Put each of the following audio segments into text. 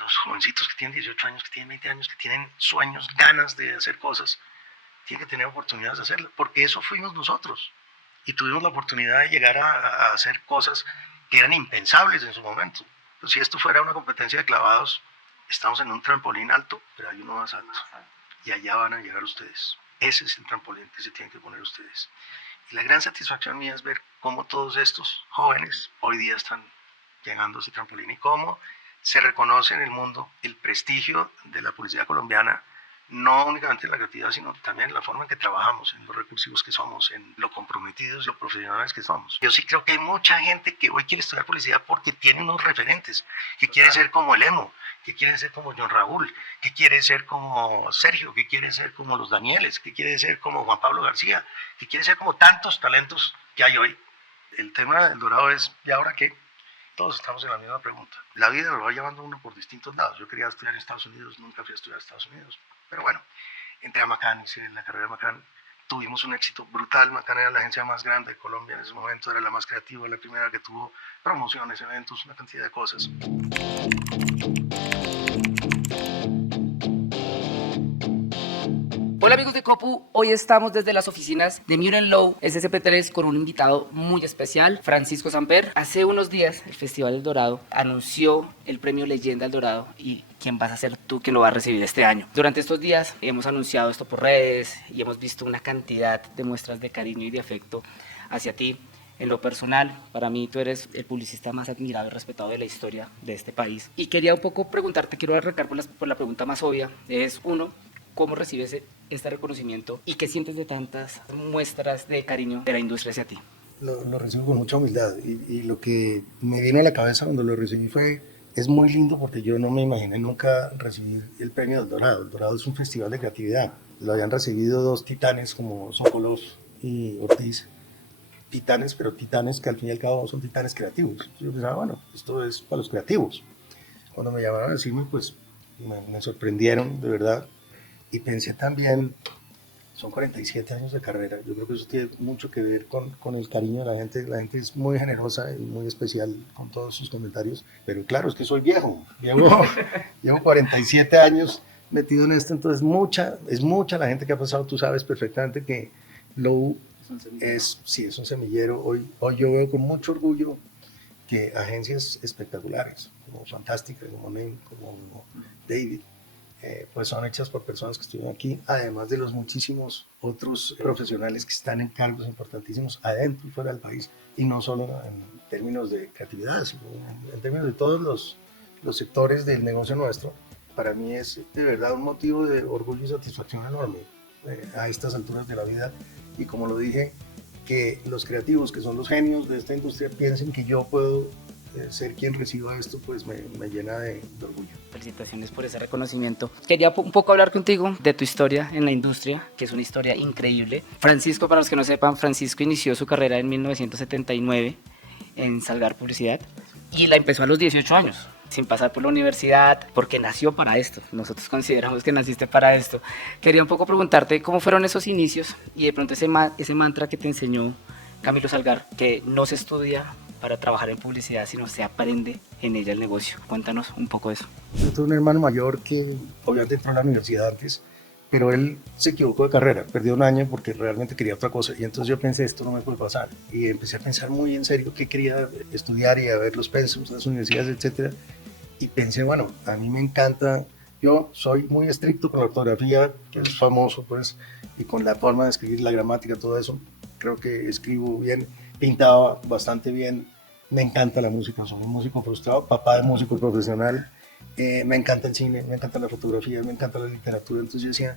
los jovencitos que tienen 18 años, que tienen 20 años, que tienen sueños, ganas de hacer cosas, tienen que tener oportunidades de hacerlo, porque eso fuimos nosotros. Y tuvimos la oportunidad de llegar a hacer cosas que eran impensables en su momento. Pues si esto fuera una competencia de clavados, estamos en un trampolín alto, pero hay uno más alto. Y allá van a llegar ustedes. Ese es el trampolín que se tienen que poner ustedes. Y la gran satisfacción mía es ver cómo todos estos jóvenes hoy día están llegando a ese trampolín y cómo se reconoce en el mundo el prestigio de la policía colombiana, no únicamente en la creatividad, sino también en la forma en que trabajamos, en los recursivos que somos, en lo comprometidos, lo profesionales que somos. Yo sí creo que hay mucha gente que hoy quiere estudiar policía porque tiene unos referentes, que quiere ser como el Emo, que quiere ser como John Raúl, que quiere ser como Sergio, que quiere ser como los Danieles, que quiere ser como Juan Pablo García, que quiere ser como tantos talentos que hay hoy. El tema del Dorado es, ¿y ahora qué? Todos estamos en la misma pregunta. La vida lo va llevando uno por distintos lados. Yo quería estudiar en Estados Unidos, nunca fui a estudiar en Estados Unidos. Pero bueno, entré a Macán, hice la carrera de Macán. Tuvimos un éxito brutal. Macán era la agencia más grande de Colombia en ese momento, era la más creativa, la primera que tuvo promociones, eventos, una cantidad de cosas. Hola amigos de Copu, hoy estamos desde las oficinas de Muren Law SCP-3 con un invitado muy especial, Francisco Samper. Hace unos días el Festival del Dorado anunció el premio Leyenda del Dorado y quién vas a ser tú quien lo va a recibir este año. Durante estos días hemos anunciado esto por redes y hemos visto una cantidad de muestras de cariño y de afecto hacia ti. En lo personal, para mí tú eres el publicista más admirado y respetado de la historia de este país. Y quería un poco preguntarte, quiero arrancar por la pregunta más obvia, es uno, ¿cómo recibes este reconocimiento y qué sientes de tantas muestras de cariño de la industria hacia ti? Lo recibo con mucha humildad y lo que me vino a la cabeza cuando lo recibí fue, es muy lindo porque yo no me imaginé nunca recibir el premio del Dorado. El Dorado es un festival de creatividad. Lo habían recibido dos titanes como Sokolov y Ortiz. Titanes, pero titanes que al fin y al cabo son titanes creativos. Yo pensaba, bueno, esto es para los creativos. Cuando me llamaron a decirme, pues me sorprendieron de verdad. Y pensé también, son 47 años de carrera, yo creo que eso tiene mucho que ver con el cariño de la gente es muy generosa y muy especial con todos sus comentarios, pero claro, es que soy viejo, llevo 47 años metido en esto, entonces es mucha la gente que ha pasado, tú sabes perfectamente que Low sí, es un semillero, hoy yo veo con mucho orgullo que agencias espectaculares, como Fantástica, como NEM, como David, pues son hechas por personas que estuvieron aquí, además de los muchísimos otros profesionales que están en cargos importantísimos adentro y fuera del país, y no solo en términos de creatividad, sino en términos de todos los sectores del negocio nuestro. Para mí es de verdad un motivo de orgullo y satisfacción enorme a estas alturas de la vida, y como lo dije, que los creativos, que son los genios de esta industria, piensen que yo puedo ser quien reciba esto, pues me llena de orgullo. Felicitaciones por ese reconocimiento. Quería un poco hablar contigo de tu historia en la industria, que es una historia increíble. Francisco, para los que no sepan, Francisco inició su carrera en 1979 en Salgar Publicidad y la empezó a los 18 años, sin pasar por la universidad, porque nació para esto. Nosotros consideramos que naciste para esto. Quería un poco preguntarte cómo fueron esos inicios y de pronto ese mantra que te enseñó Camilo Salgar, que no se estudia para trabajar en publicidad, sino se aprende en ella el negocio. Cuéntanos un poco de eso. Yo tuve un hermano mayor que obviamente entró a la universidad antes, pero él se equivocó de carrera, perdió un año porque realmente quería otra cosa, y entonces yo pensé, esto no me puede pasar, y empecé a pensar muy en serio qué quería estudiar y a ver los pensums de las universidades, etcétera, y pensé, bueno, a mí me encanta, yo soy muy estricto con la ortografía, que es famoso, pues, y con la forma de escribir, la gramática, todo eso, creo que escribo bien, pintaba bastante bien. Me encanta la música, soy un músico frustrado, papá de músico profesional, me encanta el cine, me encanta la fotografía, me encanta la literatura, entonces yo decía,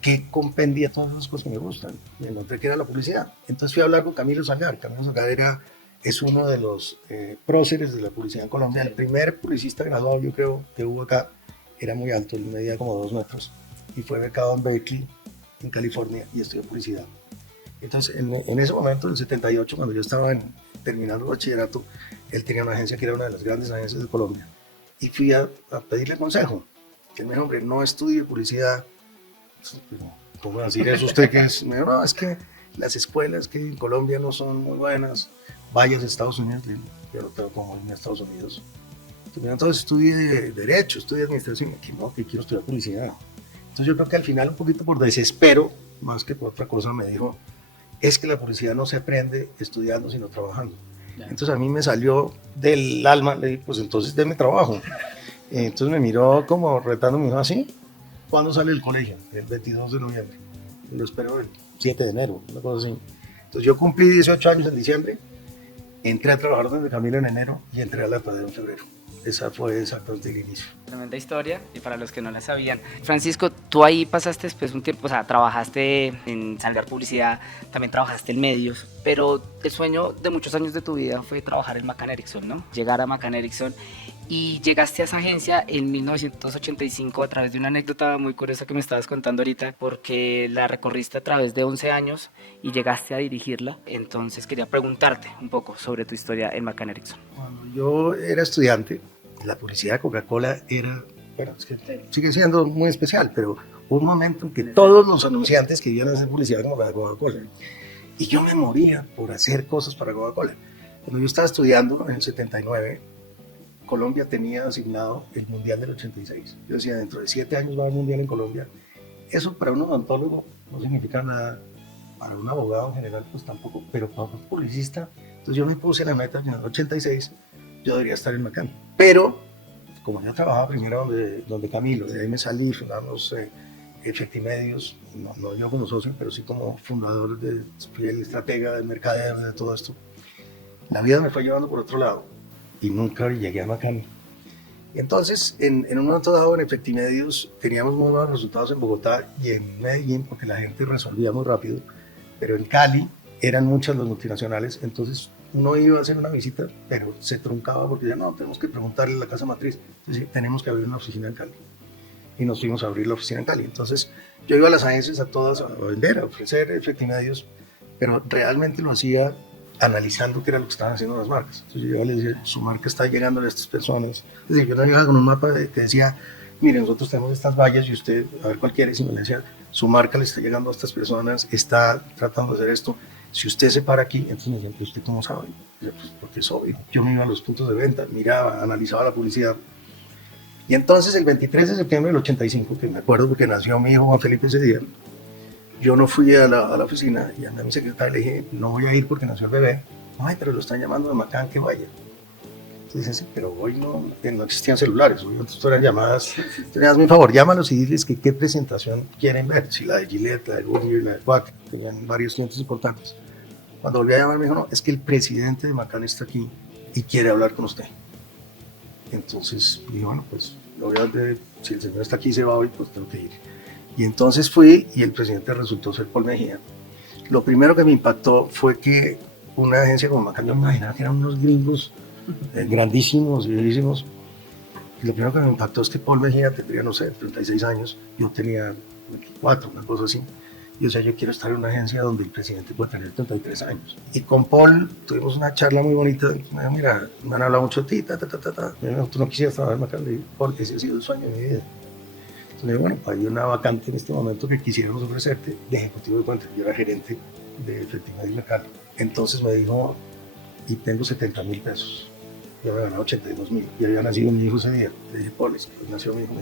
¿qué compendía todas esas cosas que me gustan? Y encontré que era la publicidad. Entonces fui a hablar con Camilo Salgar. Camilo Salgar es uno de los próceres de la publicidad en Colombia, el primer publicista graduado, yo creo, que hubo acá, era muy alto, medía como 2 metros, y fue becado en Berkeley, en California, y estudió publicidad. Entonces, en ese momento, en el 78, cuando yo estaba terminando el bachillerato, él tenía una agencia que era una de las grandes agencias de Colombia. Y fui a pedirle consejo. Que él me dijo, hombre, no estudie publicidad. ¿Cómo va a decir eso usted? Que es? Me dijo, no, es que las escuelas que en Colombia no son muy buenas. Vayas a Estados Unidos. Yo no tengo como irme a Estados Unidos. Entonces estudié Derecho, estudié Administración, que no, que quiero estudiar Publicidad. Entonces yo creo que al final, un poquito por desespero, más que por otra cosa, me dijo, es que la publicidad no se aprende estudiando, sino trabajando. Entonces a mí me salió del alma, le dije, pues entonces déme trabajo. Entonces me miró como retando, me dijo, ¿así? ¿Cuándo sale el colegio? El 22 de noviembre. Lo espero el 7 de enero, una cosa así. Entonces yo cumplí 18 años en diciembre, entré a trabajar desde Camilo en enero y entré a la Tadeo en febrero. Esa fue exactamente el inicio. Tremenda historia, y para los que no la sabían. Francisco, tú ahí pasaste después un tiempo, o sea, trabajaste en Salgar Publicidad, también trabajaste en medios, pero el sueño de muchos años de tu vida fue trabajar en McCann Erickson, ¿no? Llegar a McCann Erickson, y llegaste a esa agencia en 1985 a través de una anécdota muy curiosa que me estabas contando ahorita, porque la recorriste a través de 11 años y llegaste a dirigirla. Entonces quería preguntarte un poco sobre tu historia en McCann Erickson. Cuando yo era estudiante, la publicidad de Coca-Cola era, bueno, es que sigue siendo muy especial, pero hubo un momento en que todos los anunciantes querían hacer publicidad como la de Coca-Cola. Y yo me moría por hacer cosas para Coca-Cola. Cuando yo estaba estudiando en el 79, Colombia tenía asignado el Mundial del 86. Yo decía, dentro de 7 años va a haber Mundial en Colombia. Eso para un odontólogo no significa nada, para un abogado en general pues tampoco, pero para un publicista. Entonces yo me puse la meta en el 86, yo debería estar en McCann. Pero como yo trabajaba primero donde Camilo, de ahí me salí, fundamos Efectimedios, no yo como socio, pero sí como fundador, fui el estratega del mercadeo de todo esto. La vida me fue llevando por otro lado y nunca llegué a McCann. Y entonces, en un momento dado en Efectimedios teníamos muy buenos resultados en Bogotá y en Medellín porque la gente resolvía muy rápido, pero en Cali eran muchas las multinacionales, entonces uno iba a hacer una visita, pero se truncaba porque ya no, tenemos que preguntarle a la casa matriz, entonces, tenemos que abrir una oficina en Cali. Y nos fuimos a abrir la oficina en Cali. Entonces yo iba a las agencias a todas a vender, a ofrecer Efectimedios, pero realmente lo hacía analizando qué era lo que estaban haciendo las marcas. Entonces yo les decía, su marca está llegando a estas personas. Es decir, yo no llegaba con un mapa que decía, mire, nosotros tenemos estas vallas y usted, a ver cuál quiere, sino le decía, su marca le está llegando a estas personas, está tratando de hacer esto. Si usted se para aquí, entonces me decían, ¿usted cómo sabe? Yo, pues porque es obvio. Yo me iba a los puntos de venta, miraba, analizaba la publicidad. Y entonces el 23 de septiembre del 85, que me acuerdo porque nació mi hijo Juan Felipe ese día, yo no fui a la oficina y a mi secretaria le dije, no voy a ir porque nació el bebé. Ay, pero lo están llamando de McCann que vaya. Entonces dicen, sí, pero hoy no existían celulares, hoy entonces eran llamadas. Tenías mi favor, llámalos y diles que qué presentación quieren ver, si la de Gillette, la de Goodyear, la de Quaker, tenían varios clientes importantes. Cuando volví a llamar me dijo, no, es que el presidente de McCann está aquí y quiere hablar con usted. Entonces dije, bueno, pues obviamente si el señor está aquí y se va hoy, pues tengo que ir. Y entonces fui y el presidente resultó ser Paul Mejía. Lo primero que me impactó fue que una agencia como McCann, yo me imaginaba que eran unos gringos grandísimos, bellísimos. Y lo primero que me impactó es que Paul Mejía tendría, no sé, 36 años, yo tenía 24, una cosa así. Y o sea, yo quiero estar en una agencia donde el presidente puede tener 33 años. Y con Paul tuvimos una charla muy bonita. Me dijo, mira, me han hablado mucho de ti, Me dijo, tú no quisieras trabajar en McCann. Le dije, porque ese ha sido el sueño de mi vida. Entonces le dije, bueno, hay una vacante en este momento que quisiéramos ofrecerte de ejecutivo de cuenta. Yo era gerente de Efectividad y McCann. Entonces me dijo, y tengo 70,000 pesos. Yo me ganaba 82,000 y había nacido mi hijo ese día. Le dije, Paul, pues nació mi hijo.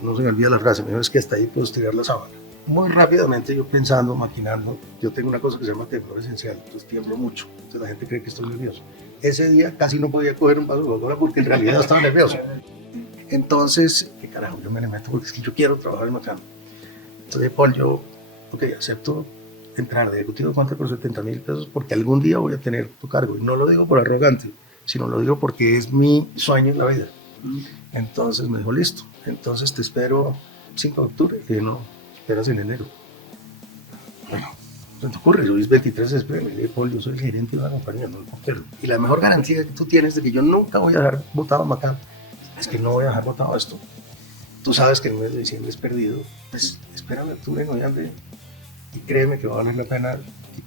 No se me olvida la frase, me dijo, es que hasta ahí puedo estirar la sábana. Muy rápidamente yo pensando, maquinando, yo tengo una cosa que se llama temblor esencial, entonces tiemblo mucho, entonces la gente cree que estoy nervioso. Ese día casi no podía coger un vaso de Coca-Cola porque en realidad estaba nervioso. Entonces, ¿qué carajo? Yo me le meto porque es que yo quiero trabajar en McCann. Entonces, Paul, yo, ok, acepto entrar de ejecutivo de cuenta por 70,000 pesos porque algún día voy a tener tu cargo. Y no lo digo por arrogante, sino lo digo porque es mi sueño en la vida. Entonces me dijo, listo, entonces te espero 5 de octubre. Y no, esperas en enero. Bueno, ¿qué te ocurre? Yo es 23 de septiembre. Le dije, Paul, yo soy el gerente de una compañía, no el portero. Y la mejor garantía que tú tienes de que yo nunca voy a dejar botado a McCann es que no voy a dejar botado esto. Tú sabes que el mes de diciembre es perdido, pues espérame octubre, noviembre, y créeme que va a valer la pena,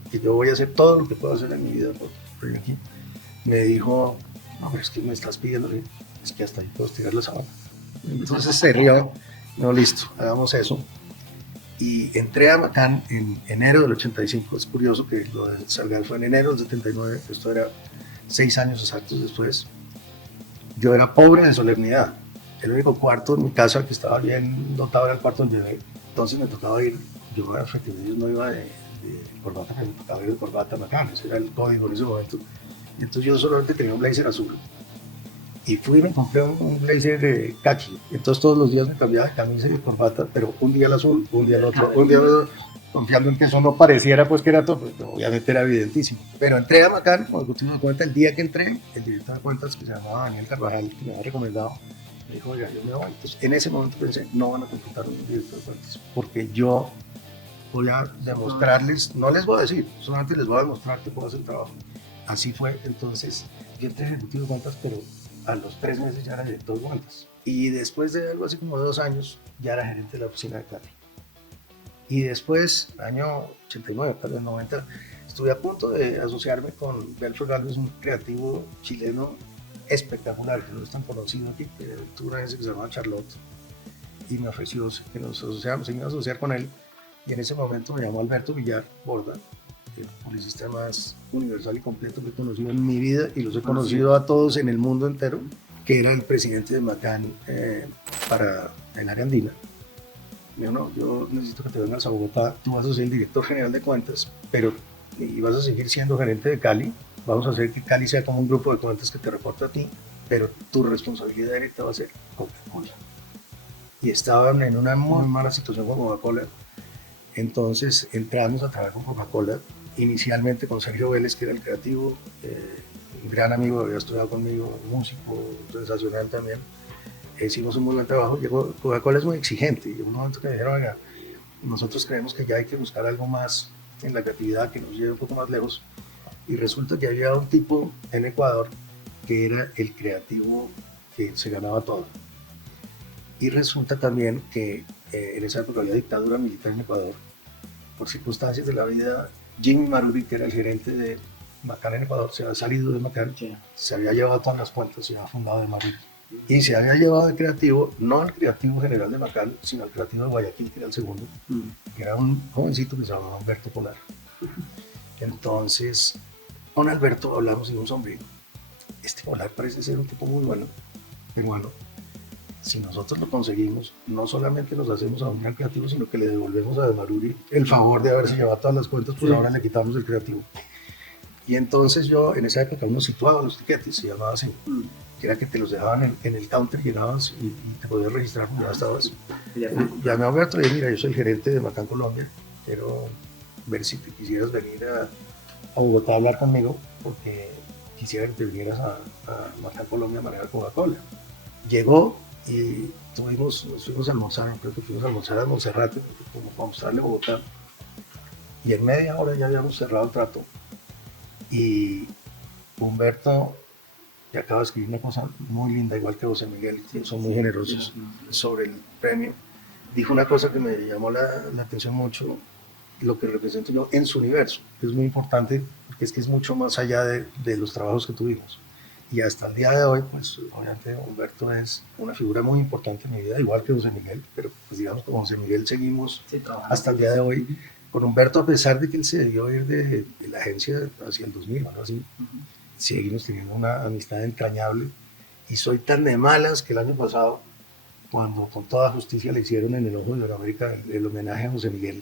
que yo voy a hacer todo lo que puedo hacer en mi vida por ir aquí. Me dijo, no, pero es que me estás pidiendo, es que hasta ahí puedo estirar la sábana. Entonces se rió, no, listo, hagamos eso. Y entré a McCann en enero del 85. Es curioso que lo de Salgar fue en enero del 79, esto era 6 años exactos después. yo era pobre de solemnidad. El único cuarto en mi casa que estaba bien dotado era el cuarto donde llegué. Entonces me tocaba ir, yo a festivales no iba de corbata, me tocaba ir de corbata bacán, ese era el código en ese momento. Entonces yo solamente tenía un blazer azul. Y fui y me compré un blazer de khaki. Entonces todos los días me cambiaba de camisa y de corbata, pero un día el azul, un día el otro, un día el otro, confiando en que eso no pareciera pues que era todo, pues, obviamente era evidentísimo. Pero entré a Macán, cuando tú me das cuenta, el día que entré, el director de cuentas que se llamaba Daniel Carvajal, que me había recomendado, me dijo, oiga, yo me voy. Entonces en ese momento pensé, no van a contratar un director de cuentas, porque yo voy a demostrarles, no les voy a decir, solamente les voy a demostrar que puedo hacer el trabajo. Así fue, entonces yo entré ejecutivo de cuentas, pero a los 3 meses ya era director de cuentas. Y después de algo así como 2 años, ya era gerente de la oficina de Cali. Y después, año 89, tal vez 90, estuve a punto de asociarme con Belfort Galvez, un creativo chileno espectacular, que no es tan conocido aquí, que tuvo una agencia que se llamaba Charlotte, y me ofreció que nos asociáramos, y me iba a asociar con él. Y en ese momento me llamó Alberto Villar Borda, el publicista más universal y completo que he conocido en mi vida, y los he conocido a todos en el mundo entero, que era el presidente de Macán para el área andina. Me dijo, no, yo necesito que te vengas a Bogotá, tú vas a ser el director general de cuentas, pero y vas a seguir siendo gerente de Cali, vamos a hacer que Cali sea como un grupo de cuentas que te reporta a ti, pero tu responsabilidad directa va a ser Coca-Cola. Y estaban en una muy mala situación con Coca-Cola, entonces entramos a trabajar con Coca-Cola, inicialmente con Sergio Vélez, que era el creativo, un gran amigo, había estudiado conmigo, músico sensacional también. Hicimos un muy buen trabajo. Coca-Cola es muy exigente, y en un momento que me dijeron, oiga, nosotros creemos que ya hay que buscar algo más en la creatividad que nos lleve un poco más lejos, y resulta que había un tipo en Ecuador que era el creativo que se ganaba todo. Y resulta también que en esa época había dictadura militar en Ecuador. Por circunstancias de la vida, Jimmy Maruri, que era el gerente de Macán en Ecuador, se había salido de Macán, se había llevado todas las cuentas, se había fundado de Maruri. Y se había llevado de creativo, no al creativo general de Macán, sino al creativo de Guayaquil, que era el segundo, que era un jovencito que se llamaba Humberto Polar. Entonces, con Alberto hablamos en un sombrero. Este Polar parece ser un tipo muy bueno, peruano. Si nosotros lo conseguimos, no solamente nos hacemos a un gran creativo, sino que le devolvemos a De Maruri el favor de haberse llevado todas las cuentas, pues ahora le quitamos el creativo. Y entonces yo, en esa época, uno situaba los tiquetes, se llamaba así, que era que te los dejaban en el counter, llegabas y te podías registrar cuando ya estabas. Llamé a Alberto y le dije, mira, yo soy el gerente de Macán Colombia, quiero ver si te quisieras venir a Bogotá a hablar conmigo, porque quisiera que te vinieras a Macán Colombia a manejar Coca-Cola. Llegó y nos fuimos a almorzar, creo que fuimos a almorzar a Monserrate, como para mostrarle Bogotá. Y en media hora ya habíamos cerrado el trato. Y Humberto, que acaba de escribir una cosa muy linda, igual que José Miguel, que son muy generosos sobre el premio, dijo una cosa que me llamó la atención mucho, lo que represento yo en su universo, que es muy importante, porque es que es mucho más allá de los trabajos que tuvimos. Y hasta el día de hoy, pues obviamente Humberto es una figura muy importante en mi vida, igual que José Miguel, pero pues digamos con José Miguel seguimos hasta el día de hoy. Con Humberto, a pesar de que él se debió ir de la agencia hacia el 2000, algo así, seguimos teniendo una amistad entrañable. Y soy tan de malas que el año pasado, cuando con toda justicia le hicieron en el Ojo de Iberoamérica el homenaje a José Miguel,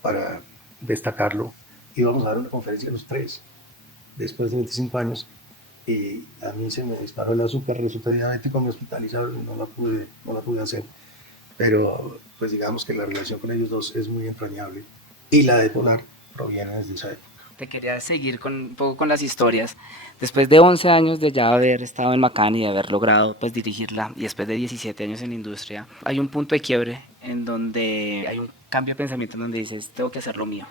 para destacarlo, íbamos a dar una conferencia los tres, después de 25 años, y a mí se me disparó el azúcar, resulté diabético, me hospitalizaron y no la pude hacer. Pero pues digamos que la relación con ellos dos es muy entrañable, y la de Polar proviene desde esa época. Te quería seguir un poco con las historias. Después de 11 años de ya haber estado en Macán y de haber logrado pues dirigirla, y después de 17 años en la industria, hay un punto de quiebre en donde hay un cambio de pensamiento en donde dices, tengo que hacer lo mío.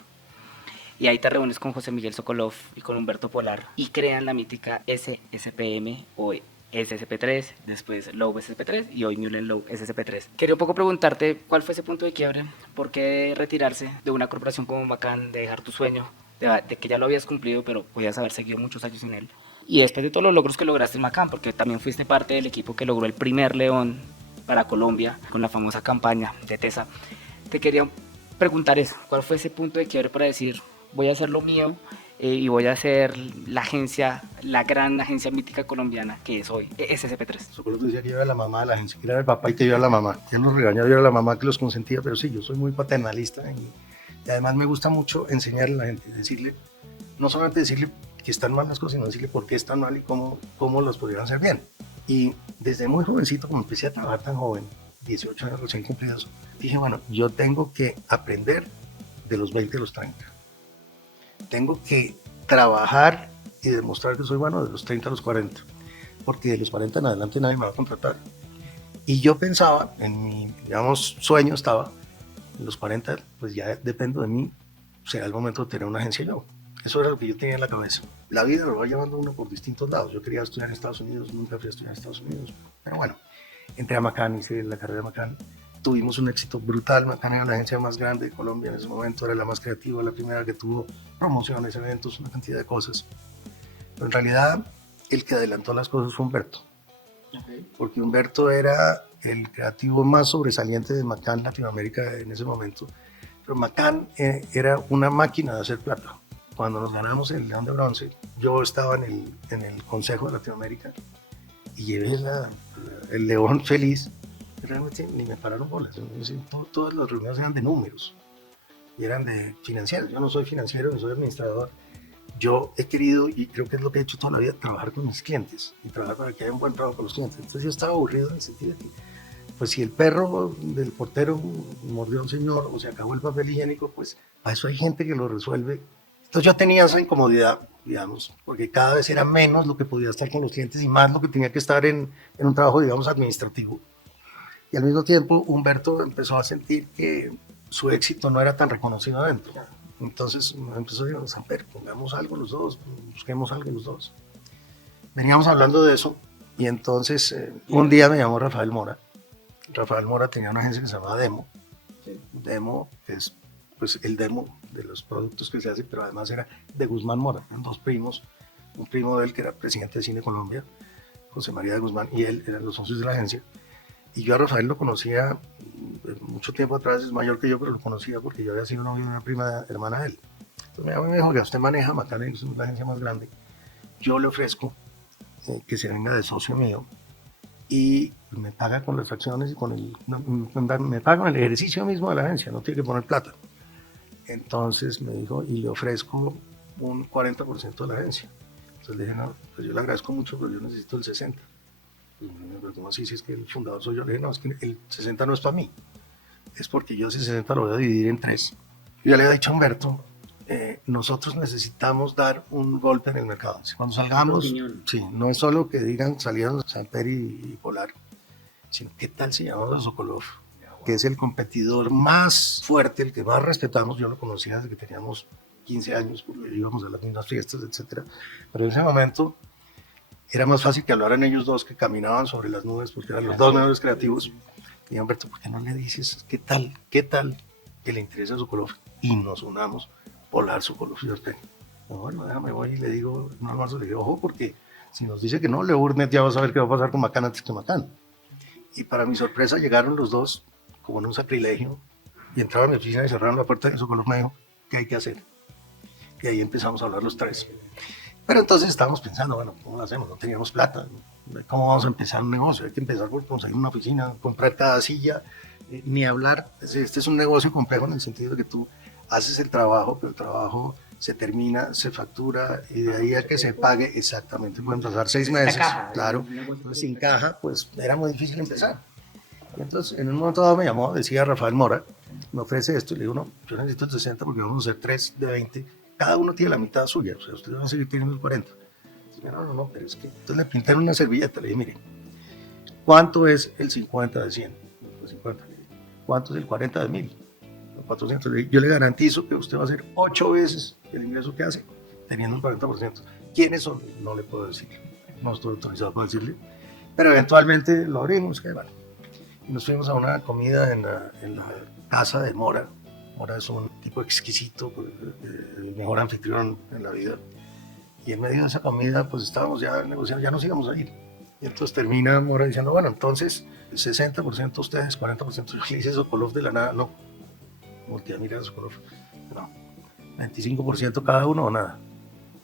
Y ahí te reúnes con José Miguel Sokolov y con Humberto Polar y crean la mítica SSPM o SSP3, después Lowe SSP3 y hoy Mullen Lowe SSP3. Quería un poco preguntarte cuál fue ese punto de quiebre, por qué retirarse de una corporación como Macán, de dejar tu sueño, de que ya lo habías cumplido, pero podías haber seguido muchos años sin él. Y después de todos los logros que lograste en Macán, porque también fuiste parte del equipo que logró el primer León para Colombia con la famosa campaña de TESA, te quería preguntar eso, ¿cuál fue ese punto de quiebre para decir, voy a hacer lo mío, y voy a ser la agencia, la gran agencia mítica colombiana que es hoy, SCP3. Socolov decía que yo era la mamá de la agencia, que era el papá y que yo era la mamá. Él nos regañaba, yo era la mamá que los consentía, pero sí, yo soy muy paternalista y además me gusta mucho enseñarle a la gente, decirle, no solamente decirle que están mal las cosas, sino decirle por qué están mal y cómo las podrían hacer bien. Y desde muy jovencito, como empecé a trabajar tan joven, 18 años recién cumplidos, dije, bueno, yo tengo que aprender de los 20 a los 30. Tengo que trabajar y demostrar que soy bueno de los 30 a los 40, porque de los 40 en adelante nadie me va a contratar. Y yo pensaba, en mi, digamos, sueño estaba, en los 40, pues ya dependo de mí, será el momento de tener una agencia yo. Eso era lo que yo tenía en la cabeza. La vida lo va llevando uno por distintos lados. Yo quería estudiar en Estados Unidos, nunca fui a estudiar en Estados Unidos, pero bueno, entré a Macan, hice la carrera de Macan, tuvimos un éxito brutal. Macan era la agencia más grande de Colombia en ese momento, era la más creativa, la primera que tuvo promociones, eventos, una cantidad de cosas. Pero en realidad, el que adelantó las cosas fue Humberto. Porque Humberto era el creativo más sobresaliente de Macan Latinoamérica en ese momento. Pero Macan era una máquina de hacer plata. Cuando nos ganamos el León de Bronce, yo estaba en el Consejo de Latinoamérica y llevé el León feliz. Realmente ni me pararon bolas. Todas las reuniones eran de números y eran de financieros. Yo no soy financiero, no soy administrador. Yo he querido, y creo que es lo que he hecho toda la vida, trabajar con mis clientes y trabajar para que haya un buen trabajo con los clientes. Entonces yo estaba aburrido en el sentido de que, pues si el perro del portero mordió a un señor o se acabó el papel higiénico, pues a eso hay gente que lo resuelve. Entonces yo tenía esa incomodidad, digamos, porque cada vez era menos lo que podía estar con los clientes y más lo que tenía que estar en un trabajo, digamos, administrativo. Y al mismo tiempo Humberto empezó a sentir que su éxito no era tan reconocido adentro. Entonces empezó a decir, Samper, pongamos algo los dos, busquemos algo los dos. Veníamos hablando de eso y entonces un día me llamó Rafael Mora. Rafael Mora tenía una agencia que se llamaba Demo. Demo es pues el demo de los productos que se hacen, pero además era de Guzmán Mora. Eran dos primos, un primo de él que era presidente de Cine Colombia, José María de Guzmán, y él eran los socios de la agencia. Y yo a Rafael lo conocía mucho tiempo atrás, es mayor que yo, pero lo conocía porque yo había sido novio de una prima hermana de él. Entonces me dijo que usted maneja Macan, es una agencia más grande. Yo le ofrezco que se venga de socio mío y me paga con las acciones y con me paga con el ejercicio mismo de la agencia, no tiene que poner plata. Entonces me dijo, y le ofrezco un 40% de la agencia. Entonces le dije, no, pues yo le agradezco mucho, pero yo necesito el 60%. Pero ¿cómo así? Si es que el fundador soy yo. Le dije, no, es que el 60 no es para mí, es porque yo ese 60 lo voy a dividir en 3. Yo ya le había dicho a Humberto, nosotros necesitamos dar un golpe en el mercado. Cuando salgamos, sí, no es solo que digan salieron Samper y Polar, sino qué tal se llama Sokolov, que es el competidor más fuerte, el que más respetamos. Yo lo conocía desde que teníamos 15 años, porque íbamos a las mismas fiestas, etc. Pero en ese momento era más fácil que hablaran ellos dos, que caminaban sobre las nubes, porque eran los dos mejores creativos. Y Humberto, ¿por qué no le dices qué tal que le interesa a Sokolov y nos unamos, Polar, Sokolov y Ortega? No, bueno, déjame, voy y le digo, no almuerzo, le digo, ojo, porque si nos dice que no, Le Burnett ya va a saber qué va a pasar con Macan antes que Macan. Y para mi sorpresa llegaron los dos, como en un sacrilegio, y entraron a mi oficina y cerraron la puerta y Sokolov me dijo, ¿qué hay que hacer? Y ahí empezamos a hablar los tres. Pero entonces estábamos pensando, bueno, ¿cómo lo hacemos? No teníamos plata. ¿Cómo vamos a empezar un negocio? Hay que empezar por conseguir una oficina, comprar cada silla, ni hablar. Este es un negocio complejo en el sentido de que tú haces el trabajo, pero el trabajo se termina, se factura y de ahí a que se pague exactamente. Pueden pasar 6 meses, claro. Sin caja, pues era muy difícil empezar. Y entonces, en un momento dado me llamó, decía Rafael Mora, me ofrece esto y le digo, no, yo necesito el 60 porque vamos a hacer 3 de 20. Cada uno tiene la mitad suya, o sea, ustedes van a seguir teniendo el 40. Entonces, no, pero es que... Entonces le pinté en una servilleta, le dije, mire, ¿cuánto es el 50 de 100? El 50. ¿Cuánto es el 40 de 1000? Los 400. Yo le garantizo que usted va a hacer 8 veces el ingreso que hace, teniendo un 40%. ¿Quiénes son? No le puedo decir. No estoy autorizado para decirle. Pero eventualmente lo abrimos, que bueno. Y nos fuimos a una comida en la casa de Mora. Mora es un tipo exquisito, el mejor anfitrión en la vida. Y en medio de esa comida, pues estábamos ya negociando, ya nos íbamos a ir. Y entonces termina Mora diciendo, bueno, entonces 60% ustedes, 40% yo. Le hice Sokolov de la nada, no. Voltea a mirar a Sokolov, no. 25% cada uno o nada.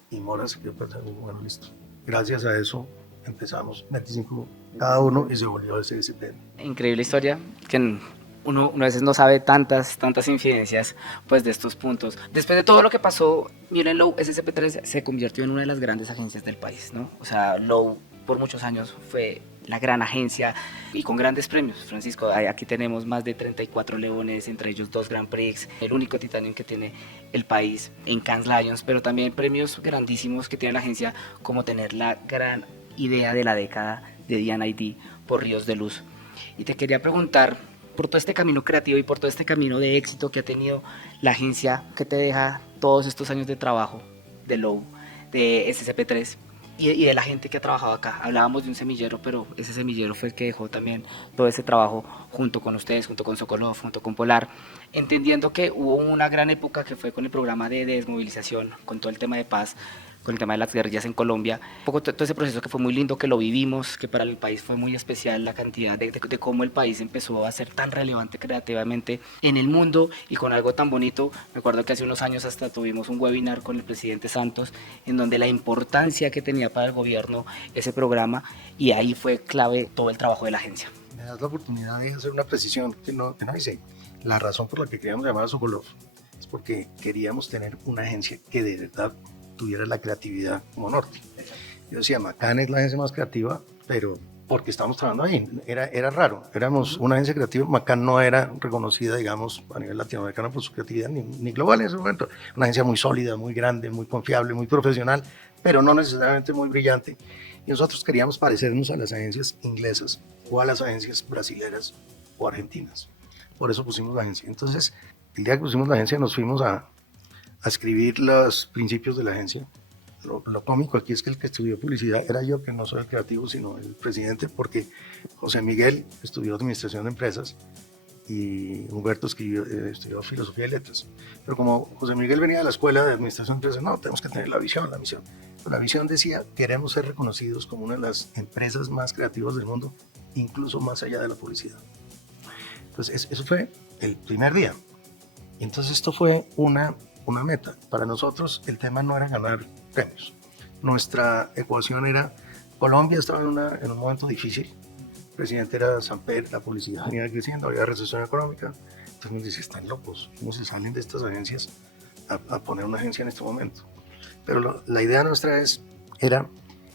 y Mora se quedó pensando, bueno, listo. Gracias a eso empezamos 25 cada uno y se volvió SSP. Increíble historia, que uno a veces no sabe tantas incidencias pues, de estos puntos. Después de todo lo que pasó, Muir Lowe, SCP-3 se convirtió en una de las grandes agencias del país, ¿no? O sea, Lowe por muchos años fue la gran agencia y con grandes premios. Francisco, aquí tenemos más de 34 leones, entre ellos 2 Grand Prix, el único Titanium que tiene el país en Cannes Lions, pero también premios grandísimos que tiene la agencia, como tener la gran idea de la década de D&ID por Ríos de Luz. Y te quería preguntar, por todo este camino creativo y por todo este camino de éxito que ha tenido la agencia, que te deja todos estos años de trabajo de Lowe, de SCP-3 y de la gente que ha trabajado acá. Hablábamos de un semillero, pero ese semillero fue el que dejó también todo ese trabajo junto con ustedes, junto con Sokolov, junto con Polar, entendiendo que hubo una gran época que fue con el programa de desmovilización, con todo el tema de paz, con el tema de las guerrillas en Colombia, un poco todo ese proceso que fue muy lindo, que lo vivimos, que para el país fue muy especial, la cantidad de cómo el país empezó a ser tan relevante creativamente en el mundo y con algo tan bonito. Me acuerdo que hace unos años hasta tuvimos un webinar con el presidente Santos, en donde la importancia que tenía para el gobierno ese programa, y ahí fue clave todo el trabajo de la agencia. Me das la oportunidad de hacer una precisión que no hice. La razón por la que queríamos llamar a Sokolov es porque queríamos tener una agencia que de verdad tuviera la creatividad como norte. Yo decía, Macán es la agencia más creativa, pero porque estamos trabajando ahí. Era raro, éramos una agencia creativa. Macán no era reconocida, digamos, a nivel latinoamericano por su creatividad, ni global en ese momento. Una agencia muy sólida, muy grande, muy confiable, muy profesional, pero no necesariamente muy brillante. Y nosotros queríamos parecernos a las agencias inglesas o a las agencias brasileras o argentinas. Por eso pusimos la agencia. Entonces, el día que pusimos la agencia nos fuimos a escribir los principios de la agencia. Lo cómico aquí es que el que estudió publicidad era yo, que no soy el creativo, sino el presidente, porque José Miguel estudió administración de empresas y Humberto estudió filosofía y letras. Pero como José Miguel venía de la escuela de administración de empresas, no, tenemos que tener la visión, la misión. Pero la visión decía, queremos ser reconocidos como una de las empresas más creativas del mundo, incluso más allá de la publicidad. Entonces, eso fue el primer día. Y entonces esto fue una meta. Para nosotros el tema no era ganar premios. Nuestra ecuación era, Colombia estaba en un momento difícil, el presidente era Samper, la publicidad venía creciendo, había recesión económica, entonces nos dice, están locos, ¿cómo se salen de estas agencias a poner una agencia en este momento? Pero la idea nuestra era,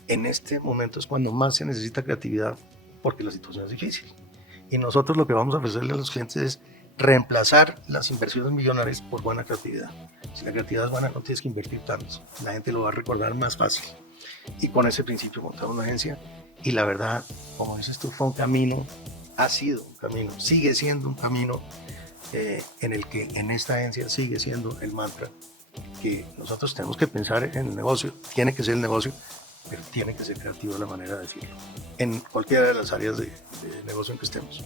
en este momento es cuando más se necesita creatividad, porque la situación es difícil. Y nosotros lo que vamos a ofrecerle a los clientes es reemplazar las inversiones millonarias por buena creatividad. Si la creatividad es buena, no tienes que invertir tanto. La gente lo va a recordar más fácil. Y con ese principio montamos una agencia. Y la verdad, como dices tú, fue un camino, ha sido un camino, sigue siendo un camino en el que en esta agencia sigue siendo el mantra que nosotros tenemos que pensar en el negocio. Tiene que ser el negocio, pero tiene que ser creativo la manera de decirlo. En cualquiera de las áreas de negocio en que estemos.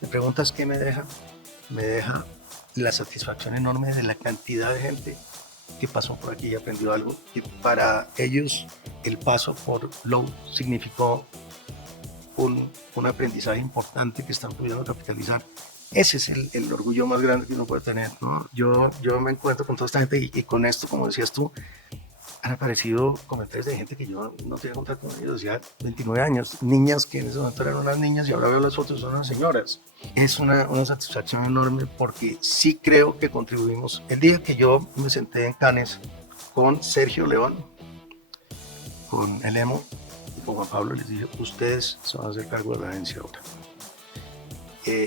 Me preguntas qué me deja. Me deja la satisfacción enorme de la cantidad de gente que pasó por aquí y aprendió algo, que para ellos el paso por Lowe significó un aprendizaje importante que están pudiendo capitalizar. Ese es el orgullo más grande que uno puede tener, ¿no? Yo me encuentro con toda esta gente y con esto, como decías tú, han aparecido comentarios de gente que yo no tenía contacto con ellos, ya 29 años, niñas que en ese momento eran unas niñas y ahora veo las fotos, son unas señoras. Es una satisfacción enorme porque sí creo que contribuimos. El día que yo me senté en Cannes con Sergio León, con el Emo y con Juan Pablo, les dije, ustedes se van a hacer cargo de la agencia ahora.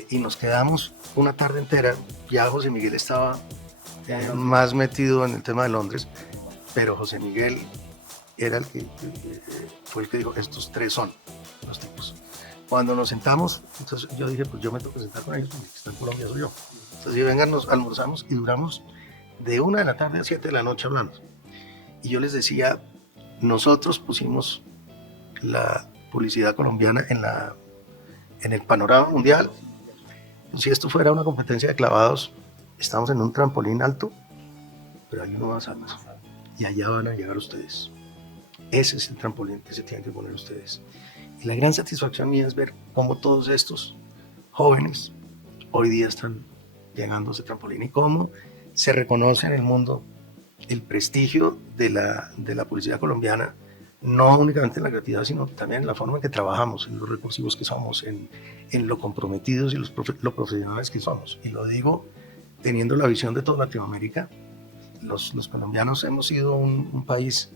Y nos quedamos una tarde entera, ya José Miguel estaba más metido en el tema de Londres, pero José Miguel era el que fue el que dijo, estos tres son los tipos. Cuando nos sentamos, entonces yo dije, pues yo me tengo que sentar con ellos, porque el que está en Colombia soy yo. Entonces, si vengan, nos almorzamos y duramos de 1 de la tarde a 7 de la noche hablando. Y yo les decía, nosotros pusimos la publicidad colombiana en el panorama mundial. Si esto fuera una competencia de clavados, estamos en un trampolín alto, pero hay uno más alto. Y allá van a llegar ustedes. Ese es el trampolín que se tienen que poner ustedes. Y la gran satisfacción mía es ver cómo todos estos jóvenes hoy día están llegando a ese trampolín y cómo se reconoce en el mundo el prestigio de la policía colombiana, no únicamente en la creatividad, sino también en la forma en que trabajamos, en los recursivos que somos, en lo comprometidos y lo profesionales que somos. Y lo digo teniendo la visión de toda Latinoamérica. Los colombianos hemos sido un país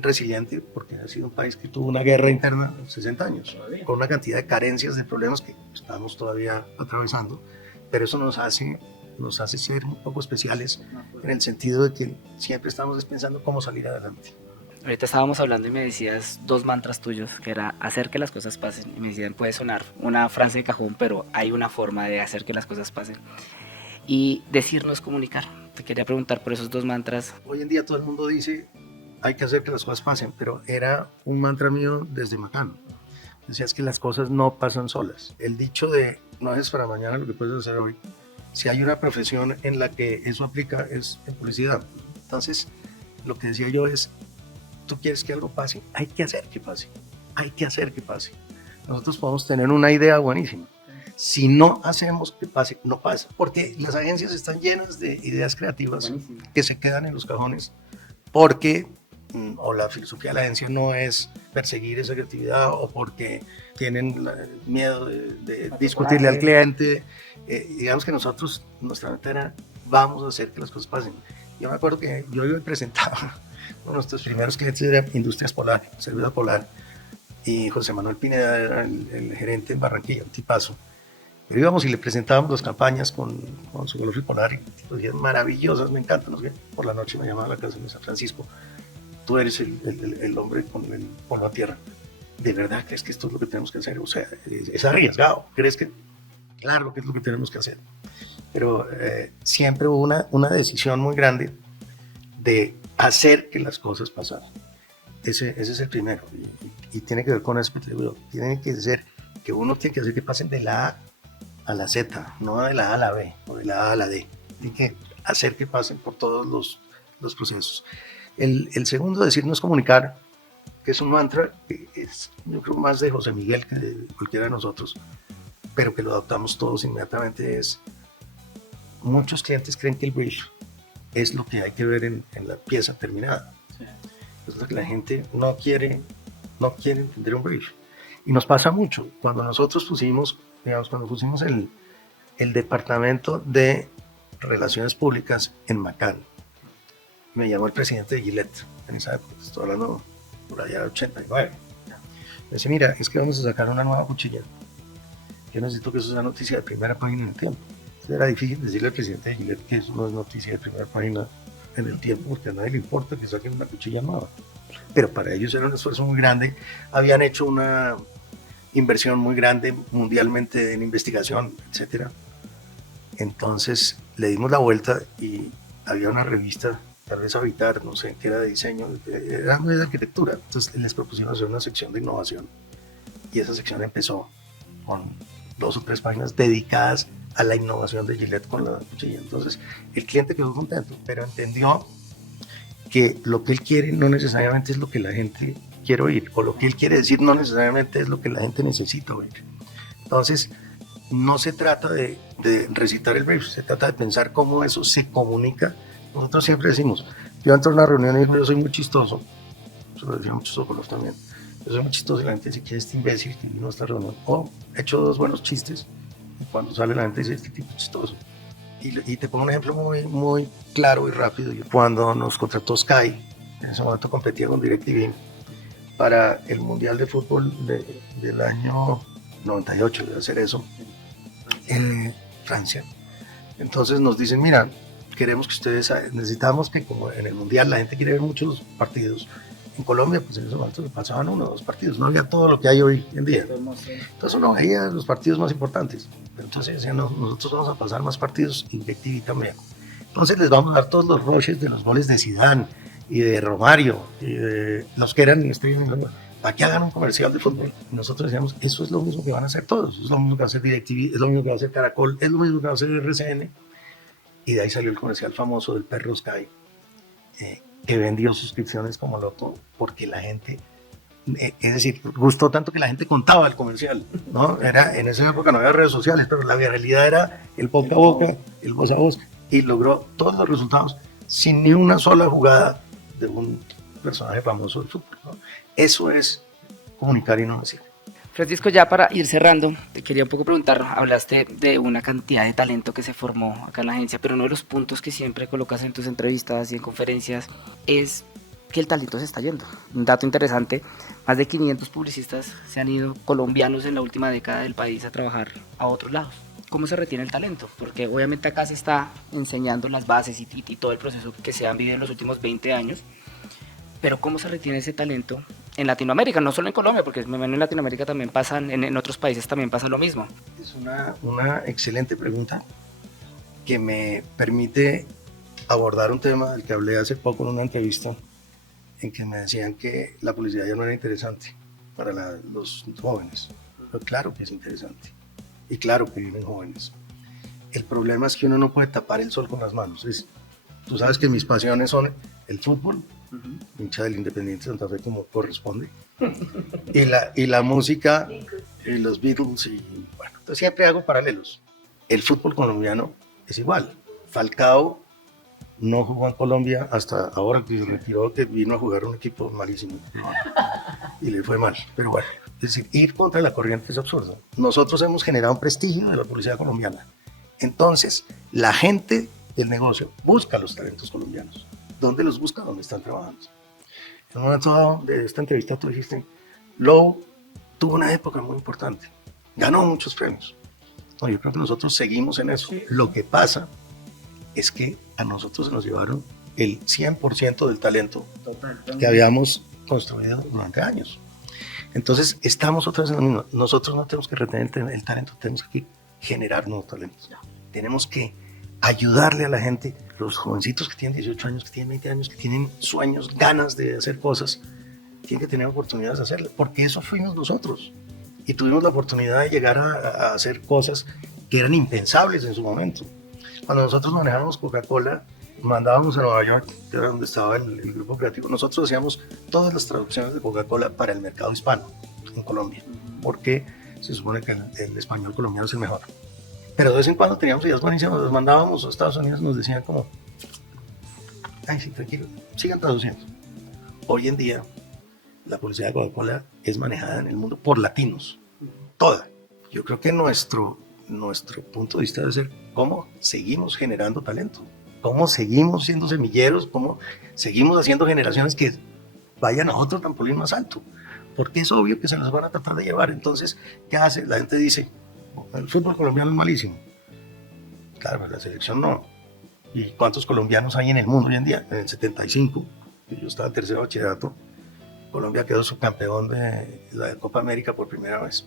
resiliente porque ha sido un país que tuvo una guerra interna en 60 años, con una cantidad de carencias, de problemas que estamos todavía atravesando, pero eso nos hace ser un poco especiales en el sentido de que siempre estamos pensando cómo salir adelante. Ahorita estábamos hablando y me decías dos mantras tuyos, que era hacer que las cosas pasen. Y me decían, puede sonar una frase de cajón, pero hay una forma de hacer que las cosas pasen. Y decir no es comunicar. Te quería preguntar por esos dos mantras. Hoy en día todo el mundo dice, hay que hacer que las cosas pasen, pero era un mantra mío desde Macano. Decías que las cosas no pasan solas. El dicho de no es para mañana lo que puedes hacer hoy. Si hay una profesión en la que eso aplica es en publicidad. Entonces, lo que decía yo es, tú quieres que algo pase, hay que hacer que pase. Hay que hacer que pase. Nosotros podemos tener una idea buenísima. Si no hacemos que pase, no pasa. Porque las agencias están llenas de ideas creativas que se quedan en los cajones porque o la filosofía de la agencia no es perseguir esa creatividad o porque tienen miedo de discutirle al cliente. Digamos que nosotros, nuestra meta era, vamos a hacer que las cosas pasen. Yo me acuerdo que yo iba y presentaba, uno de nuestros primeros clientes era Industrias Polar, Servidor Polar, y José Manuel Pineda era el gerente en Barranquilla, un tipazo. Pero íbamos y le presentábamos las campañas con su Golfo Polar y decían maravillosas, me encantan. No sé, por la noche me llamaba a la casa de San Francisco, tú eres el hombre con el polo a tierra. ¿De verdad crees que esto es lo que tenemos que hacer? O sea, es arriesgado. ¿Crees que? Claro que es lo que tenemos que hacer. Pero siempre hubo una decisión muy grande de hacer que las cosas pasaran. Ese es el primero. Y tiene que ver con eso que te digo. Tiene que ser que uno tiene que hacer que pasen de la A a la Z, no de la A a la B o de la A a la D. Tiene que hacer que pasen por todos los procesos. El segundo, decir no es comunicar, que es un mantra que es, yo creo, más de José Miguel que de cualquiera de nosotros, pero que lo adoptamos todos inmediatamente. Es, muchos clientes creen que el brief es lo que hay que ver en la pieza terminada. Sí. Es lo que la gente no quiere entender un brief. Y nos pasa mucho. Cuando nosotros pusimos, digamos, el departamento de Relaciones Públicas en Macán, me llamó el presidente de Gillette, en esa época, estoy hablando por allá de 89. Me dice, mira, es que vamos a sacar una nueva cuchilla. Yo necesito que eso sea noticia de primera página en El Tiempo. Entonces era difícil decirle al presidente de Gillette que eso no es noticia de primera página en El Tiempo, porque a nadie le importa que saquen una cuchilla nueva. Pero para ellos era un esfuerzo muy grande. Habían hecho una inversión muy grande mundialmente en investigación, etc. Entonces le dimos la vuelta y había una revista, tal vez Habitar, no sé, que era de diseño, era muy de arquitectura. Entonces les propusimos hacer una sección de innovación y esa sección empezó con 2 o 3 páginas dedicadas a la innovación de Gillette con la cuchilla. Entonces el cliente quedó contento, pero entendió que lo que él quiere no necesariamente es lo que la gente quiere oír, o lo que él quiere decir no necesariamente es lo que la gente necesita oír. Entonces no se trata de recitar el brief, se trata de pensar cómo eso se comunica. Nosotros siempre decimos, yo entro a una reunión y digo, yo soy muy chistoso, eso lo decía mucho Sokolov también, yo soy muy chistoso y la gente dice, ¿quién es este imbécil que vino a esta reunión? O he hecho 2 buenos chistes y cuando sale la gente dice, este tipo es chistoso. Y te pongo un ejemplo muy, muy claro y rápido. Cuando nos contrató Sky, en ese momento competía con DirecTV para el Mundial de Fútbol del año 98, de hacer eso, en Francia. Entonces nos dicen, mira, queremos que ustedes, necesitamos que como en el Mundial la gente quiere ver muchos partidos, en Colombia pues en ese momento se pasaban 1 o 2 partidos, no había todo lo que hay hoy en día. Entonces uno veía los partidos más importantes, pero entonces decían, no, nosotros vamos a pasar más partidos y DirecTV también. Entonces les vamos a dar todos los rushes de los goles de Zidane y de Romario y de los que eran estrellas, para que hagan un comercial de fútbol. Y nosotros decíamos, eso es lo mismo que van a hacer todos, es lo mismo que va a hacer DirecTV, es lo mismo que va a hacer Caracol, es lo mismo que va a hacer RCN. Y de ahí salió el comercial famoso del perro Sky, que vendió suscripciones como loco, porque la gente, es decir, gustó tanto que la gente contaba el comercial, ¿no? En esa época no había redes sociales, pero la realidad era el boca a boca, el voz a voz, y logró todos los resultados sin ni una sola jugada de un personaje famoso del fútbol, ¿no? Eso es comunicar y no decir. Francisco, ya para ir cerrando, te quería un poco preguntar, hablaste de una cantidad de talento que se formó acá en la agencia, pero uno de los puntos que siempre colocas en tus entrevistas y en conferencias es que el talento se está yendo. Un dato interesante, más de 500 publicistas se han ido, colombianos, en la última década del país a trabajar a otros lados. ¿Cómo se retiene el talento? Porque obviamente acá se está enseñando las bases y todo el proceso que se han vivido en los últimos 20 años, pero ¿cómo se retiene ese talento en Latinoamérica? No solo en Colombia, porque en Latinoamérica también pasa, en otros países también pasa lo mismo. Es una excelente pregunta que me permite abordar un tema del que hablé hace poco en una entrevista, en que me decían que la publicidad ya no era interesante para los jóvenes. Pero claro que es interesante y claro que viven jóvenes. El problema es que uno no puede tapar el sol con las manos. Tú sabes que mis pasiones son el fútbol, hincha del Independiente Santa Fe como corresponde, y la música, y los Beatles, y bueno, entonces siempre hago paralelos. El fútbol colombiano es igual. Falcao no jugó en Colombia hasta ahora que se retiró, que vino a jugar un equipo malísimo y le fue mal, pero bueno, es decir, ir contra la corriente es absurdo. Nosotros hemos generado un prestigio de la publicidad colombiana, entonces la gente del negocio busca los talentos colombianos. ¿Dónde los busca? ¿Dónde están trabajando? En un momento dado de esta entrevista tú dijiste, Lowe tuvo una época muy importante, ganó muchos premios. No, yo creo que nosotros seguimos en eso. Lo que pasa es que a nosotros se nos llevaron el 100% del talento que habíamos construido durante años. Entonces estamos otra vez en lo mismo. Nosotros no tenemos que retener el talento, tenemos que generar nuevos talentos. Tenemos que ayudarle a la gente, los jovencitos que tienen 18 años, que tienen 20 años, que tienen sueños, ganas de hacer cosas, tienen que tener oportunidades de hacerlo, porque eso fuimos nosotros. Y tuvimos la oportunidad de llegar a hacer cosas que eran impensables en su momento. Cuando nosotros manejábamos Coca-Cola, mandábamos a Nueva York, que era donde estaba el grupo creativo, nosotros hacíamos todas las traducciones de Coca-Cola para el mercado hispano en Colombia, porque se supone que el español colombiano es el mejor. Pero de vez en cuando teníamos ideas buenísimas, las mandábamos a Estados Unidos y nos decían como, ay, sí, tranquilo, sigan traduciendo. Hoy en día, la publicidad de Coca-Cola es manejada en el mundo por latinos, toda. Yo creo que nuestro punto de vista debe ser cómo seguimos generando talento, cómo seguimos siendo semilleros, cómo seguimos haciendo generaciones que vayan a otro trampolín más alto, porque es obvio que se los van a tratar de llevar. Entonces, ¿qué hace? La gente dice, el fútbol colombiano es malísimo. Claro, pero la selección no. ¿Y cuántos colombianos hay en el mundo hoy en día? En el 75, yo estaba en tercero bachillerato, Colombia quedó subcampeón de la Copa América por primera vez.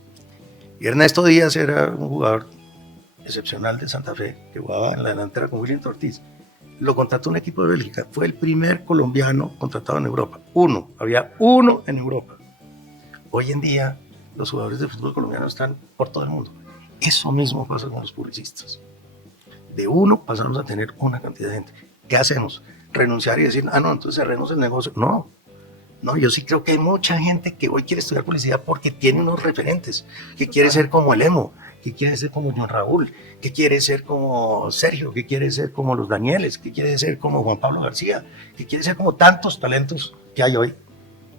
Y Ernesto Díaz era un jugador excepcional de Santa Fe, que jugaba en la delantera con William Ortiz. Lo contrató un equipo de Bélgica. Fue el primer colombiano contratado en Europa. Había uno en Europa. Hoy en día, los jugadores de fútbol colombiano están por todo el mundo. Eso mismo pasa con los publicistas. De uno pasamos a tener una cantidad de gente. ¿Qué hacemos? ¿Renunciar y decir, no, entonces cerremos el negocio? No, yo sí creo que hay mucha gente que hoy quiere estudiar publicidad porque tiene unos referentes, que quiere ser como el Emo, que quiere ser como John Raúl, que quiere ser como Sergio, que quiere ser como los Danieles, que quiere ser como Juan Pablo García, que quiere ser como tantos talentos que hay hoy.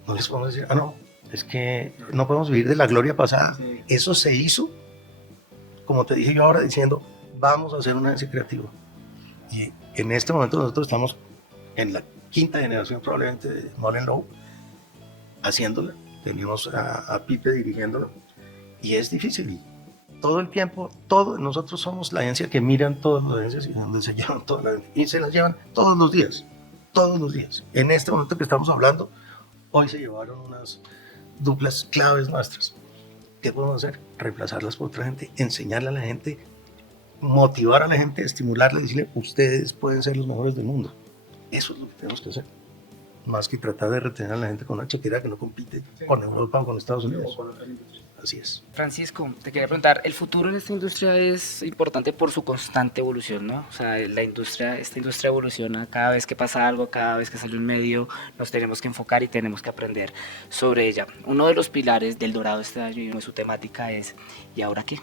No les podemos decir, no, es que no podemos vivir de la gloria pasada. Sí. Eso se hizo, como te dije yo ahora, diciendo, vamos a hacer una agencia creativa. Y en este momento nosotros estamos en la quinta generación probablemente de Mullen Lowe, haciéndola. Tenemos a Pipe dirigiéndolo y es difícil. Y todo el tiempo, nosotros somos la agencia que miran todas las agencias y donde se llevan todas las, y se las llevan todos los días. En este momento que estamos hablando, hoy se llevaron unas duplas claves nuestras. ¿Qué podemos hacer? Reemplazarlas por otra gente, enseñarle a la gente, motivar a la gente, estimularle, decirle, ustedes pueden ser los mejores del mundo. Eso es lo que tenemos que hacer. Más que tratar de retener a la gente con una chequera que no compite con Europa o con Estados Unidos. Así es. Francisco, te quería preguntar, el futuro en esta industria es importante por su constante evolución, ¿no? O sea, esta industria evoluciona cada vez que pasa algo, cada vez que sale un medio, nos tenemos que enfocar y tenemos que aprender sobre ella. Uno de los pilares del Dorado este año y su temática es, ¿y ahora qué?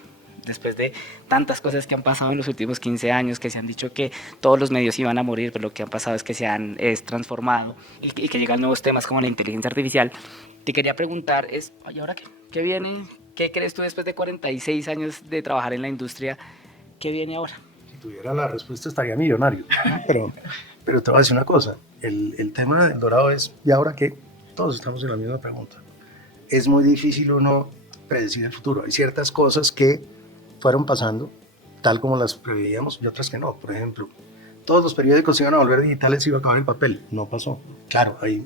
después de tantas cosas que han pasado en los últimos 15 años, que se han dicho que todos los medios iban a morir, pero lo que han pasado es que se han transformado y que llegan nuevos temas como la inteligencia artificial. Te quería preguntar, ¿y ahora qué? ¿Qué viene? ¿Qué crees tú después de 46 años de trabajar en la industria? ¿Qué viene ahora? Si tuviera la respuesta estaría millonario, pero te voy a decir una cosa, el tema del dorado es, ¿y ahora qué? Todos estamos en la misma pregunta. Es muy difícil uno predecir el futuro. Hay ciertas cosas que fueron pasando tal como las preveíamos y otras que no. Por ejemplo, todos los periódicos se iban a volver digitales y iba a acabar el papel. No pasó. Claro, hay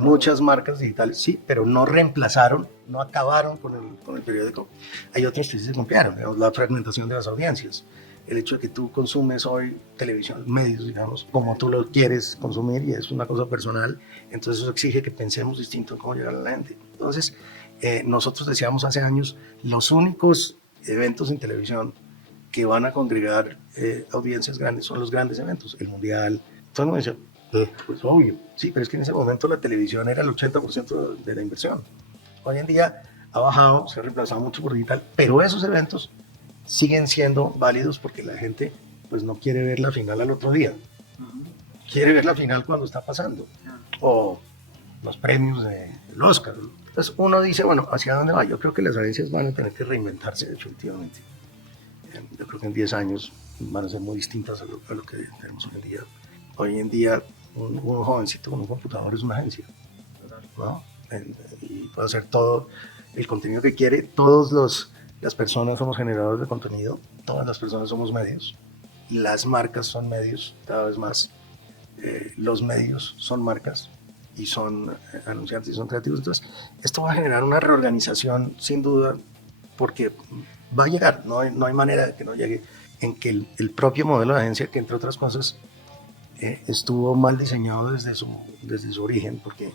muchas marcas digitales, sí, pero no reemplazaron, no acabaron con el periódico. Hay otras que sí se copiaron, digamos, la fragmentación de las audiencias. El hecho de que tú consumes hoy televisión, medios, digamos, como tú lo quieres consumir y es una cosa personal, entonces eso exige que pensemos distinto en cómo llegar a la gente. Entonces, nosotros decíamos hace años, los únicos eventos en televisión que van a congregar audiencias grandes son los grandes eventos, el mundial. Entonces me decía, pues obvio, sí, pero es que en ese momento la televisión era el 80% de la inversión. Hoy en día ha bajado, se ha reemplazado mucho por digital, pero esos eventos siguen siendo válidos porque la gente pues no quiere ver la final al otro día, quiere ver la final cuando está pasando, o los premios del Oscar. Entonces uno dice, bueno, ¿hacia dónde va? Yo creo que las agencias van a tener que reinventarse definitivamente. Yo creo que en 10 años van a ser muy distintas a lo que tenemos hoy en día. Hoy en día un jovencito con un computador es una agencia, ¿no? Y puede hacer todo el contenido que quiere. Las personas somos generadores de contenido, todas las personas somos medios, las marcas son medios cada vez más, los medios son marcas y son anunciantes y son creativos. Entonces esto va a generar una reorganización sin duda, porque va a llegar, no hay manera de que no llegue, en que el propio modelo de agencia, que entre otras cosas estuvo mal diseñado desde su origen, porque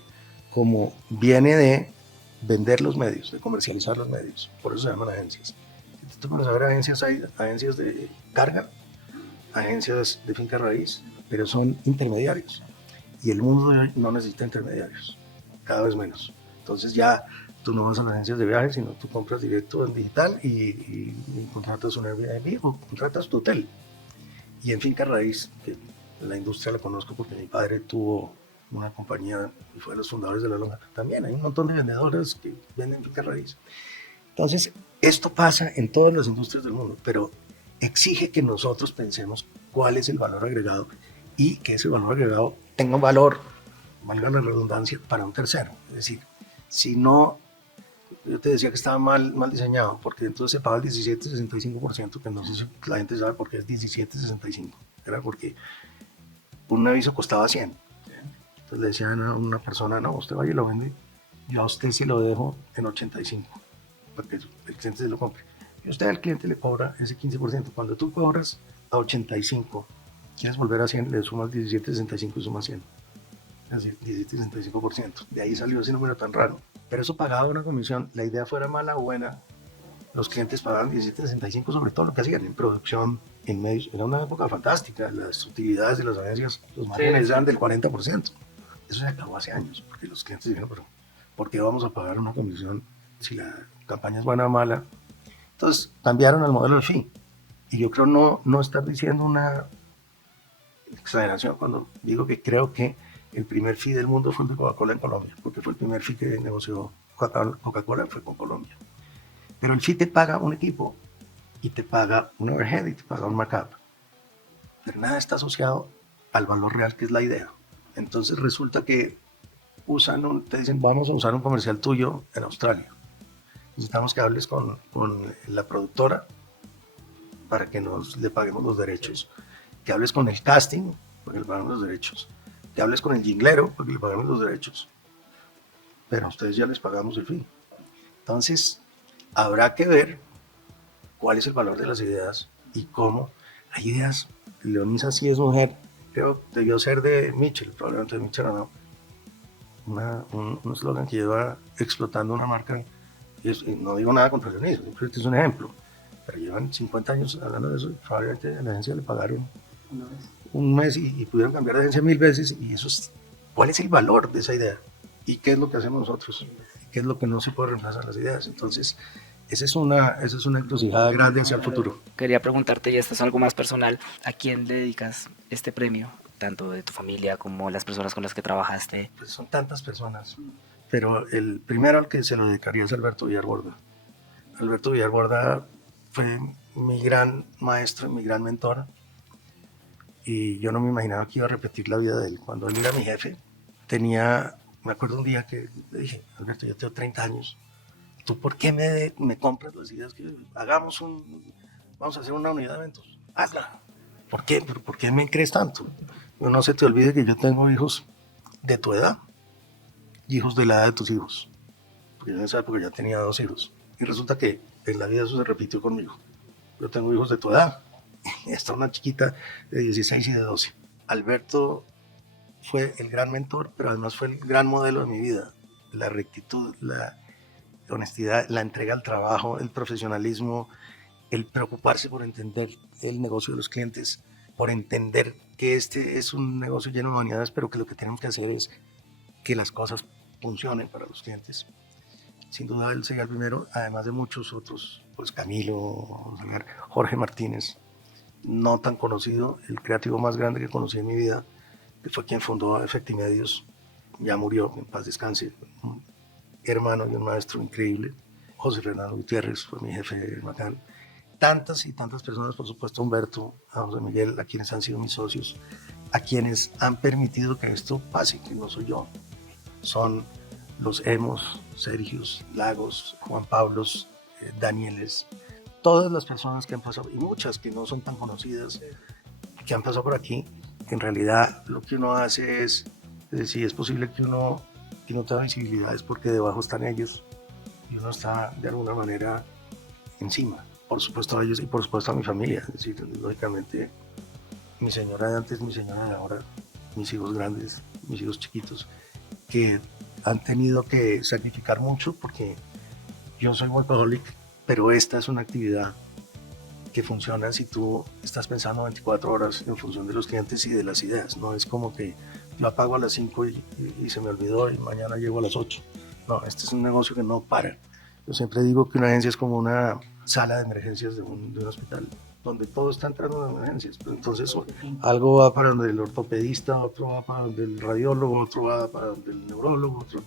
como viene de vender los medios, de comercializar los medios, por eso se llaman agencias. Si tú puedes saber agencias, hay agencias de carga, agencias de finca raíz, pero son intermediarios. Y el mundo de hoy no necesita intermediarios, cada vez menos. Entonces ya tú no vas a las agencias de viajes, sino tú compras directo en digital y contratas un Airbnb o contratas tu hotel. Y en finca raíz, que la industria la conozco porque mi padre tuvo una compañía y fue de los fundadores de La Lonja. También hay un montón de vendedores que venden finca raíz. Entonces, esto pasa en todas las industrias del mundo, pero exige que nosotros pensemos cuál es el valor agregado y que ese valor agregado tenga un valor, valga la redundancia, para un tercero. Es decir, si no, yo te decía que estaba mal diseñado, porque entonces se paga el 17,65%, que no sé si la gente sabe por qué es 17,65. Era porque un aviso costaba 100. Entonces le decían a una persona, no, usted vaya y lo vende, yo a usted se lo dejo en 85, para que el cliente se lo compre. Y usted al cliente le cobra ese 15%. Cuando tú cobras a 85, quieres volver a 100, le sumas 17,65 y sumas 100. Es decir, 17,65%. De ahí salió ese número tan raro. Pero eso pagaba una comisión, la idea fuera mala o buena, los clientes pagaban 17,65 sobre todo lo que hacían en producción, en medios. Era una época fantástica, las utilidades de las agencias, los márgenes eran del 40%. Eso se acabó hace años, porque los clientes dijeron, pero ¿por qué vamos a pagar una comisión si la campaña es buena o mala? Entonces cambiaron el modelo del fee. Y yo creo no estar diciendo una exageración cuando digo que creo que el primer fee del mundo fue el de Coca-Cola en Colombia, porque fue el primer fee que negoció Coca-Cola, fue con Colombia. Pero el fee te paga un equipo y te paga un overhead y te paga un markup. Pero nada está asociado al valor real que es la idea. Entonces resulta que te dicen, vamos a usar un comercial tuyo en Australia. Necesitamos que hables con la productora para que le paguemos los derechos. Que hables con el casting para que le paguemos los derechos. Que hables con el jinglero para que le paguemos los derechos. Pero a ustedes ya les pagamos el fee. Entonces, habrá que ver cuál es el valor de las ideas y cómo. Hay ideas, Leonisa sí es mujer, creo que debió ser de Mitchell, probablemente de Mitchell o no. Un eslogan que lleva explotando una marca. Y no digo nada contra Leonisa, este es un ejemplo. Pero llevan 50 años hablando de eso y probablemente a la agencia le pagaron un mes y pudieron cambiar de agencia 1000 veces. Y eso es, ¿cuál es el valor de esa idea? ¿Y qué es lo que hacemos nosotros? ¿Qué es lo que no se puede reemplazar las ideas? Entonces, esa es una encrucijada grande hacia el futuro. Quería preguntarte, y esto es algo más personal, ¿a quién le dedicas este premio? Tanto de tu familia como las personas con las que trabajaste. Pues son tantas personas, pero el primero al que se lo dedicaría es Alberto Villarborda. Alberto Villarborda fue mi gran maestro, mi gran mentor, y yo no me imaginaba que iba a repetir la vida de él. Cuando él era mi jefe, me acuerdo un día que le dije, Alberto, yo tengo 30 años, ¿tú por qué me compras las ideas que vamos a hacer una unidad de eventos? Hazla. ¿Por qué? ¿Por qué me crees tanto? No se te olvide que yo tengo hijos de tu edad, hijos de la edad de tus hijos. Porque yo en esa época ya tenía 2 hijos. Y resulta que en la vida eso se repitió conmigo. Yo tengo hijos de tu edad. Está una chiquita de 16 y de 12. Alberto fue el gran mentor, pero además fue el gran modelo de mi vida. La rectitud, la honestidad, la entrega al trabajo, el profesionalismo, el preocuparse por entender el negocio de los clientes, por entender que este es un negocio lleno de humanidades, pero que lo que tenemos que hacer es que las cosas funcionen para los clientes. Sin duda él sería el primero, además de muchos otros, pues Camilo, Jorge Martínez, no tan conocido, el creativo más grande que conocí en mi vida, que fue quien fundó Efectimedios, ya murió, en paz descanse, un hermano y un maestro increíble. José Fernando Gutiérrez fue mi jefe bacán. Tantas y tantas personas, por supuesto Humberto, a José Miguel, a quienes han sido mis socios, a quienes han permitido que esto pase, que no soy yo. Son los Hemos, Sergios, Lagos, Juan Pablos, Danieles, todas las personas que han pasado, y muchas que no son tan conocidas, que han pasado por aquí, que en realidad lo que uno hace es decir, es posible que uno no tenga visibilidad, es porque debajo están ellos, y uno está de alguna manera encima. Por supuesto a ellos y por supuesto a mi familia, es decir, lógicamente mi señora de antes, mi señora de ahora, mis hijos grandes, mis hijos chiquitos, que han tenido que sacrificar mucho porque yo soy workaholic, pero esta es una actividad que funciona si tú estás pensando 24 horas en función de los clientes y de las ideas. No es como que yo apago a las 5 y se me olvidó y mañana llego a las 8. No, este es un negocio que no para. Yo siempre digo que una agencia es como una sala de emergencias de un hospital, donde todo está entrando en emergencias. Pero entonces algo va para donde el ortopedista, otro va para donde el radiólogo, otro va para donde el neurólogo, otro...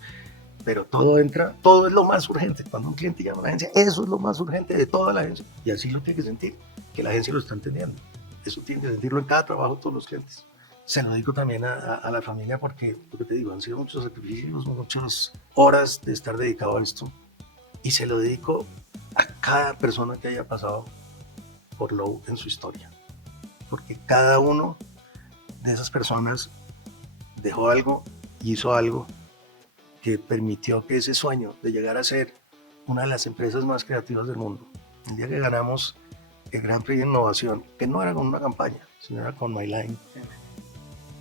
Pero todo entra, todo es lo más urgente. Cuando un cliente llama a la agencia, eso es lo más urgente de toda la agencia. Y así lo tiene que sentir, que la agencia lo está entendiendo. Eso tiene que sentirlo en cada trabajo de todos los clientes. Se lo digo también a la familia porque, lo que te digo, han sido muchos sacrificios, muchas horas de estar dedicado a esto. Y se lo dedico a cada persona que haya pasado por Lowe en su historia. Porque cada uno de esas personas dejó algo y hizo algo que permitió que ese sueño de llegar a ser una de las empresas más creativas del mundo, el día que ganamos el Gran Prix de Innovación, que no era con una campaña, sino era con MyLine,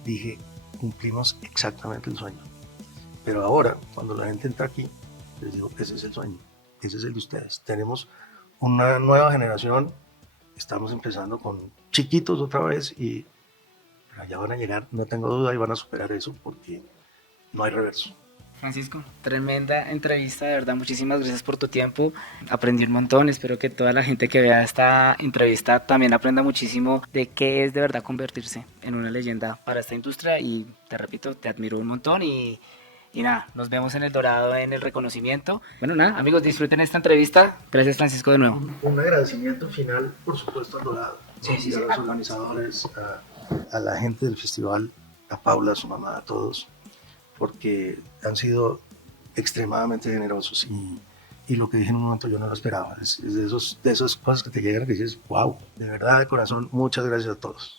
dije, cumplimos exactamente el sueño. Pero ahora, cuando la gente entra aquí, les digo, ese es el sueño, ese es el de ustedes. Tenemos una nueva generación, estamos empezando con chiquitos otra vez, pero ya van a llegar, no tengo duda, y van a superar eso porque no hay reverso. Francisco, tremenda entrevista, de verdad, muchísimas gracias por tu tiempo, aprendí un montón, espero que toda la gente que vea esta entrevista también aprenda muchísimo de qué es de verdad convertirse en una leyenda para esta industria y te repito, te admiro un montón y nada, nos vemos en El Dorado en el reconocimiento. Bueno, nada, amigos, disfruten esta entrevista, gracias Francisco de nuevo. Un agradecimiento final, por supuesto, al Dorado, sí, a los organizadores, a la gente del festival, a Paula, a su mamá, a todos, porque han sido extremadamente generosos y lo que dije en un momento yo no lo esperaba. Es de esas cosas que te llegan y dices, wow, de verdad, de corazón, muchas gracias a todos.